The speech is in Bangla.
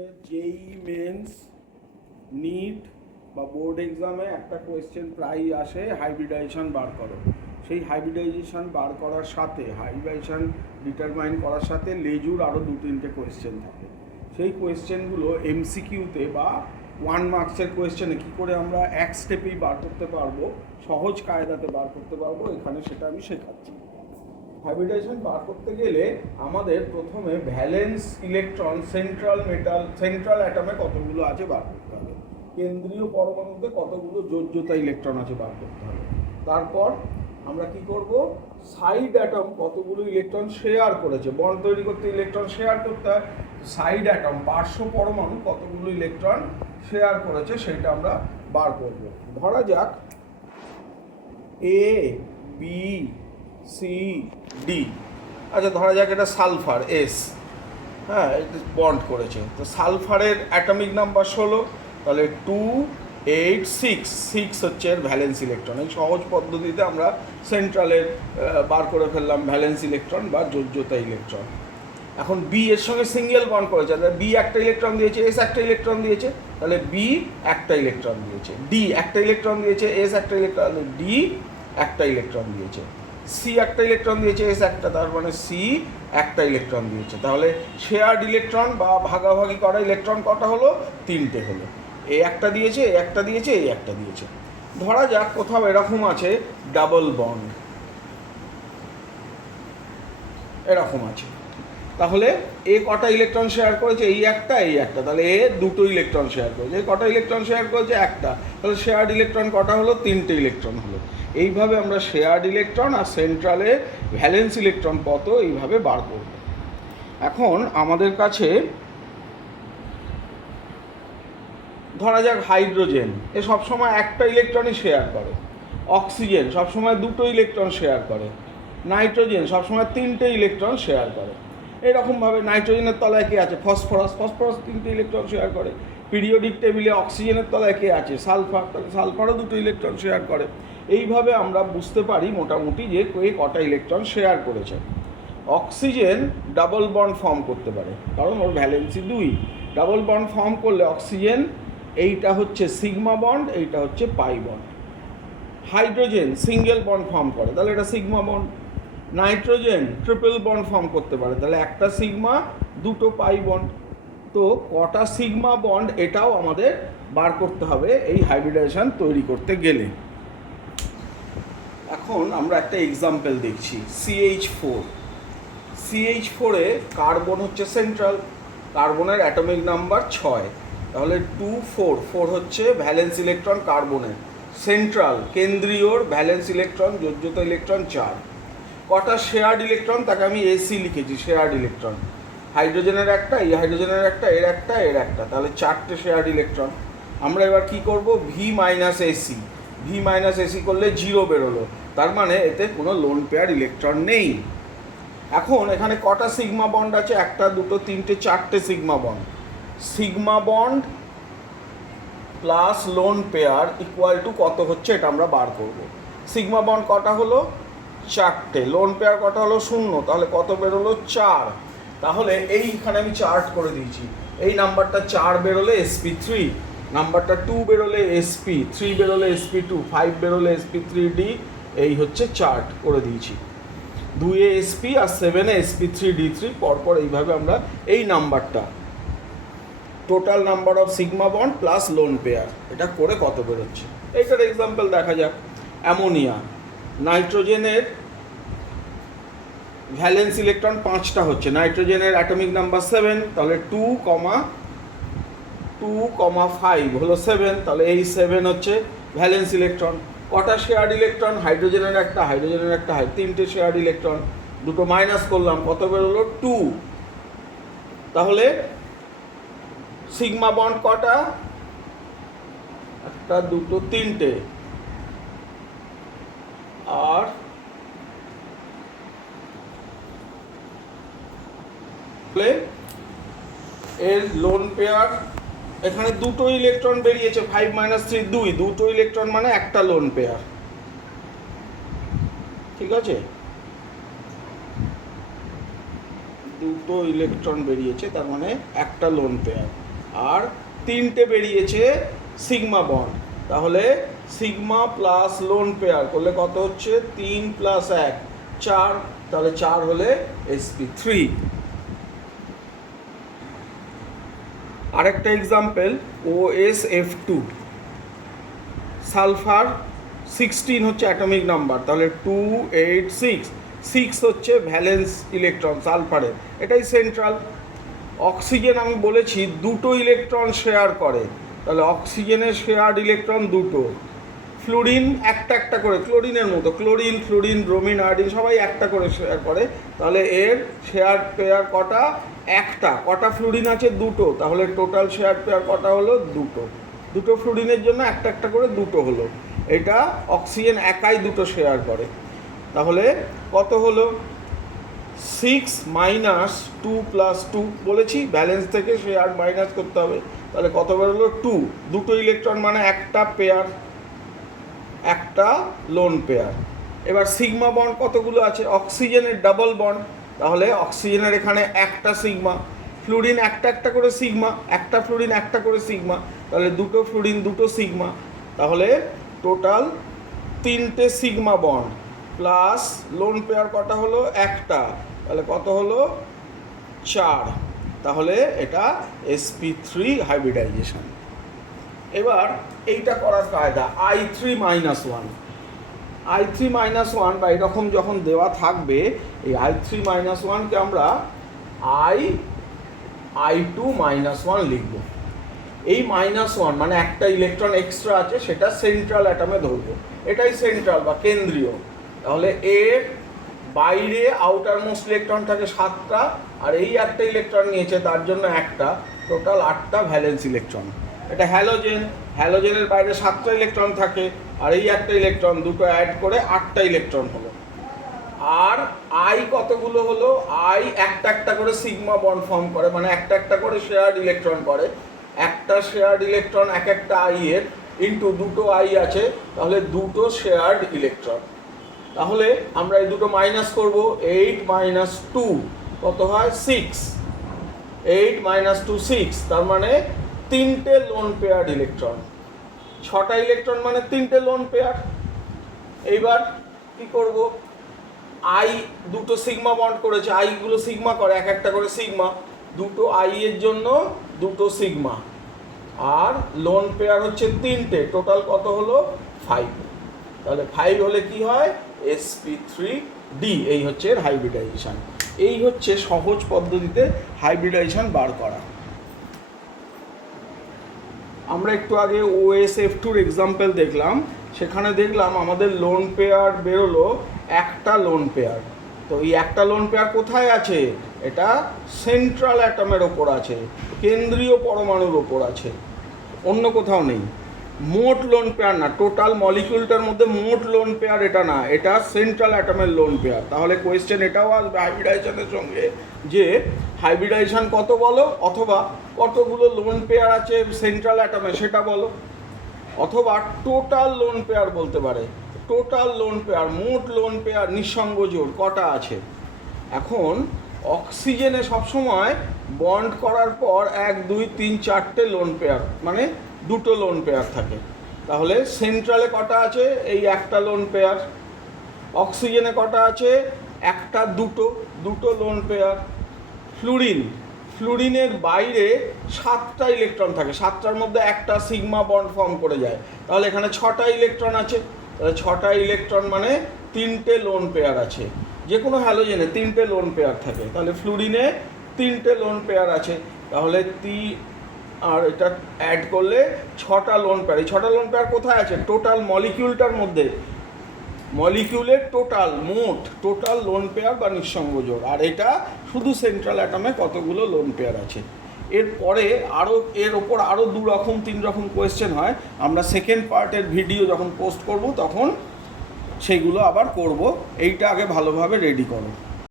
তোমাদের জেই মেন্স নিট বা বোর্ড এক্সামে একটা কোয়েশ্চেন প্রায়ই আসে, হাইব্রিডাইজেশন বার করো। সেই হাইব্রিডাইজেশন বার করার সাথে, হাইব্রিডাইজেশন ডিটারমাইন করার সাথে লেজুর আরও 2-3টে কোয়েশ্চেন থাকে। সেই কোয়েশ্চেনগুলো এমসিকিউতে বা 1 মার্কসের কোয়েশ্চেনে কী করে আমরা এক স্টেপেই বার করতে পারবো, সহজ কায়দাতে বার করতে পারবো, এখানে সেটা আমি শেখাচ্ছি। হাইব্রিডাইজেশন বার করতে গেলে আমাদের প্রথমে ভ্যালেন্স ইলেকট্রন সেন্ট্রাল অ্যাটমে কতগুলো আছে বার করতে হবে, কেন্দ্রীয় পরমাণুতে কতগুলো যোজ্যতা ইলেকট্রন আছে বার করতে হবে। তারপর আমরা কি করব, সাইড অ্যাটম কতগুলো ইলেকট্রন শেয়ার করেছে, বন্ড তৈরি করতে ইলেকট্রন শেয়ার করতে হয়, সাইড অ্যাটম পার্শ্ব পরমাণু কতগুলো ইলেকট্রন শেয়ার করেছে সেটা আমরা বার করব। ধরা যাক এ বি সি ডি, আচ্ছা ধরা যাক এটা সালফার এস, হ্যাঁ বন্ড করেছে, তো সালফারের অ্যাটমিক নাম্বার 16, তাহলে 2 8 6 হচ্ছে এর ভ্যালেন্স ইলেকট্রন। এই সহজ পদ্ধতিতে আমরা সেন্ট্রালের বার করে ফেললাম ভ্যালেন্স ইলেকট্রন বা যোজ্যতা ইলেকট্রন। এখন বি এর সঙ্গে সিঙ্গেল বন্ড করেছে, তাহলে বি একটা ইলেকট্রন দিয়েছে, এস একটা ইলেকট্রন দিয়েছে, তাহলে বি একটা ইলেকট্রন দিয়েছে, ডি একটা ইলেকট্রন দিয়েছে, এস একটা ইলেকট্রন, ডি একটা ইলেকট্রন দিয়েছে, সি একটা ইলেকট্রন দিয়েছে, এস একটা, তার মানে সি একটা ইলেকট্রন দিয়েছে। তাহলে শেয়ার্ড ইলেকট্রন বা ভাগাভাগি করা ইলেকট্রন কটা হলো, 3টে হলো। এ একটা দিয়েছে, এ একটা দিয়েছে, এই একটা দিয়েছে। ধরা যাক কোথাও এরকম আছে ডাবল বন্ড, এরকম আছে, তাহলে এ কটা ইলেকট্রন শেয়ার করেছে, এই একটা এই একটা, তাহলে এ 2টো ইলেকট্রন শেয়ার করেছে, এই কটা ইলেকট্রন শেয়ার করেছে, একটা, তাহলে শেয়ার্ড ইলেকট্রন কটা হলো, 3টে ইলেকট্রন হলো। এইভাবে আমরা শেয়ার্ড ইলেকট্রন আর সেন্ট্রালে ভ্যালেন্স ইলেকট্রন কত এইভাবে বার করব। এখন আমাদের কাছে ধরা যাক হাইড্রোজেন, এ সবসময় একটা ইলেকট্রনই শেয়ার করে, অক্সিজেন সবসময় 2টো ইলেকট্রন শেয়ার করে, নাইট্রোজেন সবসময় 3টে ইলেকট্রন শেয়ার করে। এইরকমভাবে নাইট্রোজেনের তলায় কে আছে, ফসফরাস 3টে ইলেকট্রন শেয়ার করে। পিরিয়ডিক টেবিলে অক্সিজেনের তলায় কে আছে, সালফার, তাহলে সালফারও 2টো ইলেকট্রন শেয়ার করে। এইভাবে আমরা বুঝতে পারি মোটামুটি যে কটা ইলেকট্রন শেয়ার করেছে। অক্সিজেন ডাবল বন্ড ফর্ম করতে পারে, কারণ ওর ভ্যালেন্সি 2। ডাবল বন্ড ফর্ম করলে অক্সিজেন, এইটা হচ্ছে সিগমা বন্ড, এইটা হচ্ছে pi bond. Hydrogen single bond form করে, তাহলে এটা sigma bond. Nitrogen triple bond form করতে পারে, তাহলে একটা সিগমা 2টো পাই বন্ড। তো কটা সিগমা বন্ড এটাও আমাদের বার করতে হবে এই হাইব্রিডাইজেশন তৈরি করতে গেলে। এখন আমরা একটা এক্সাম্পল দেখছি, CH4 এ কার্বন হচ্ছে সেন্ট্রাল, কার্বনের অ্যাটমিক নাম্বার 6, তাহলে 2 4 হচ্ছে ভ্যালেন্স ইলেকট্রন কার্বনের, সেন্ট্রাল কেন্দ্রীয়র ভ্যালেন্স ইলেকট্রন যোজ্যতা ইলেকট্রন 4। কটা শেয়ার্ড ইলেকট্রন, তাকে আমি এসি লিখেছি, শেয়ার্ড ইলেকট্রন। হাইড্রোজেনের একটা, এই হাইড্রোজেনের একটা, এর একটা, এর একটা, তাহলে 4টে শেয়ার্ড ইলেকট্রন। আমরা এবার কি করব, ভি মাইনাস এসি করলে 0 বেরোলো, তার মানে এতে কোনো লোন পেয়ার ইলেকট্রন নেই। এখন এখানে কটা সিগমা বন্ড আছে, 1 2 3 4টে sigma bond. Sigma bond plus lone pair equal to কত হচ্ছে এটা আমরা বার করব। সিগমা বন্ড কটা হলো, 4টে, লোন পেয়ার কটা হলো 0, তাহলে কত বেরোলো, 4। তাহলে এইখানে আমি চার্ট করে দিয়েছি, এই নাম্বারটা 4 বেরোলে sp3, নাম্বারটা 2 বেরোলে sp3 বেরোলে sp2, 5 বেরোলে sp3d, এই হচ্ছে চার্ট করে দিয়েছি। 2-এ sp আর 7-এ sp3d3, পরপর এইভাবে আমরা এই নাম্বারটা total number of sigma bond plus lone pair এটা করে কত বেরোচ্ছে। এইটার এক্সাম্পল দেখা যাক। অ্যামোনিয়া, নাইট্রোজেনের ভ্যালেন্স ইলেকট্রন 5টা হচ্ছে, নাইট্রোজেনের অ্যাটমিক নাম্বার 7, তাহলে 2, 5 হলো 7, তাহলে এই 7 হচ্ছে ভ্যালেন্স ইলেকট্রন। কটা শেয়ার্ড ইলেকট্রন, হাইড্রোজেনের একটা, 3টে শেয়ার্ড ইলেকট্রন, 2টো মাইনাস করলাম, কত বেরোলো, 2। তাহলে সিগমা বন্ড কটা, 1 2 3টে, আর এর লোন পেয়ার, এখানে 2টো ইলেকট্রন বেরিয়েছে, 5 - 3 2, 2টো ইলেকট্রন মানে একটা লোন পেয়ার, ঠিক আছে, 2টো ইলেকট্রন বেরিয়েছে, তার মানে একটা লোন পেয়ার। আর তিনটে বেরিয়েছে সিগমা বন্ড, তাহলে সিগমা প্লাস লোন পেয়ার করলে কত হচ্ছে 3 + 1 4, তাহলে 4 হলে sp3। আরেকটা এক্সাম্পল OSF2, সালফার 16 হচ্ছে অ্যাটমিক নাম্বার, তাহলে 2 8 6, 6 হচ্ছে ভ্যালেন্স ইলেকট্রন সালফারের, এটাই সেন্ট্রাল। অক্সিজেন আমি বলেছি দুটো ইলেকট্রন শেয়ার করে, তাহলে অক্সিজেনের শেয়ার্ড ইলেকট্রন দুটো। ফ্লুরিন একটা একটা করে, ক্লোরিনের মতো, ক্লোরিন ফ্লুরিন ব্রোমিন আয়োডিন সবাই একটা করে শেয়ার করে, তাহলে এর শেয়ার্ড পেয়ার কটা? একটা। কটা ফ্লুরিন আছে? দুটো, তাহলে টোটাল শেয়ার্ড পেয়ার কটা হলো? দুটো। দুটো ফ্লুরিনের জন্য একটা একটা করে দুটো হলো। এটা অক্সিজেন একাই দুটো শেয়ার করে, তাহলে কত হলো? 6 - 2 + 2 বলেছি, ব্যালেন্স থেকে শেয়ার মাইনাস করতে হবে, তাহলে কত বেরোলো? 2। দুটো ইলেকট্রন মানে একটা পেয়ার, একটা লোন পেয়ার। এবার সিগমা বন্ড কতগুলো আছে? অক্সিজেনের ডাবল বন্ড, তাহলে অক্সিজেনের এখানে একটা সিগমা, ফ্লুরিন একটা একটা করে সিগমা, একটা ফ্লুরিন একটা করে সিগমা, তাহলে দুটো ফ্লুরিন দুটো সিগমা, তাহলে টোটাল 3টে sigma bond plus lone pair কটা হলো? একটা, তাহলে কত হলো? 4, তাহলে এটা sp3 হাইব্রিডাইজেশন। এবার এইটা করার কায়দা I3 - 1, I3 - 1 বা এরকম যখন দেওয়া থাকবে, এই I3 - 1কে আমরা I2 - 1 লিখব। এই -1 মানে একটা ইলেকট্রন এক্সট্রা আছে, সেটা সেন্ট্রাল অ্যাটমে ধরবো, এটাই সেন্ট্রাল বা কেন্দ্রীয়, তাহলে এর বাইরে আউটার মোস্ট ইলেকট্রন থাকে 7টা, আর এই একটা ইলেকট্রন নিয়েছে তার জন্য একটা, টোটাল 8টা ভ্যালেন্স ইলেকট্রন। এটা হ্যালোজেন, হ্যালোজেনের বাইরে 7টা ইলেকট্রন থাকে, আর এই একটা ইলেকট্রন, দুটো অ্যাড করে 8টা ইলেকট্রন হলো। আর আই কতগুলো হলো? আই একটা একটা করে সিগমা বন্ড ফর্ম করে, মানে একটা একটা করে শেয়ার্ড ইলেকট্রন করে। একটা শেয়ার্ড ইলেকট্রন এক একটা আই এর ইন্টু দুটো আই আছে, তাহলে দুটো শেয়ার্ড ইলেকট্রন। তাহলে আমরা এই দুটো মাইনাস করব, 8 - 2 কত হয়? 6। 8 - 2 6, তার মানে 3টে লোন পেয়ার্ড ইলেকট্রন। 6টা ইলেকট্রন মানে 3টে লোন পেয়ার। এইবার কি করব? আই দুটো সিগমা বন্ড করেছে, আইগুলো সিগমা করে, এক একটা করে সিগমা, দুটো আই এর জন্য দুটো সিগমা, আর লোন পেয়ার হচ্ছে 3টে, টোটাল কত হলো? 5। তাহলে 5 হলে কি হয়? sp3d। এই হচ্ছে এর হাইব্রিডাইজেশন। এই হচ্ছে সহজ পদ্ধতিতে হাইব্রিডাইজেশন বার করা। আমরা একটু আগে OSF2-র এক্সাম্পল দেখলাম, সেখানে দেখলাম আমাদের লোন পেয়ার বেরোলো একটা লোন পেয়ার। তো এই একটা লোন পেয়ার কোথায় আছে? এটা সেন্ট্রাল অ্যাটমের ওপর আছে, কেন্দ্রীয় পরমাণুর ওপর আছে, অন্য কোথাও নেই। মোট লোন পেয়ার না, টোটাল মলিকিউলটার মধ্যে মোট লোন পেয়ার এটা না, এটা সেন্ট্রাল অ্যাটমের লোন পেয়ার। তাহলে কোয়েশ্চেন এটাও আসবে হাইব্রিডাইজেশনের সঙ্গে, যে হাইব্রিডাইজেশন কত বলো, অথবা কতগুলো লোন পেয়ার আছে সেন্ট্রাল অ্যাটমে সেটা বলো, অথবা টোটাল লোন পেয়ার বলতে পারে। টোটাল লোন পেয়ার, মোট লোন পেয়ার নিঃসঙ্গ জোড় কটা আছে। এখন অক্সিজেনে সবসময় বন্ড করার পর 1 2 3 4টে লোন পেয়ার, মানে দুটো লোন পেয়ার থাকে, তাহলে সেন্ট্রালে কটা আছে? এই একটা লোন পেয়ার। অক্সিজেনে কটা আছে? একটা দুটো, দুটো লোন পেয়ার। ফ্লুরিনের বাইরে 7টা ইলেকট্রন থাকে, 7টার মধ্যে একটা সিগমা বন্ড ফর্ম করে যায়, তাহলে এখানে 6টা ইলেকট্রন আছে, তাহলে 6টা ইলেকট্রন মানে 3টে লোন পেয়ার আছে। যে কোনো হ্যালোজেনে 3টে লোন পেয়ার থাকে, তাহলে ফ্লুরিনে 3টে লোন পেয়ার আছে, তাহলে আর এটা অ্যাড করলে 6টা লোন পেয়ার। এই 6টা লোন পেয়ার কোথায় আছে? টোটাল মলিকিউলটার মধ্যে, মলিকিউলের টোটাল লোন পেয়ার বা নিঃসঙ্গ জোড়। আর এটা শুধু সেন্ট্রাল অ্যাটমে কতগুলো লোন পেয়ার আছে। এরপরে এর ওপর আরও 2 রকম 3 রকম কোয়েশ্চেন হয়, আমরা সেকেন্ড পার্টের ভিডিও যখন পোস্ট করব তখন সেইগুলো আবার করব। এইটা আগে ভালোভাবে রেডি করো।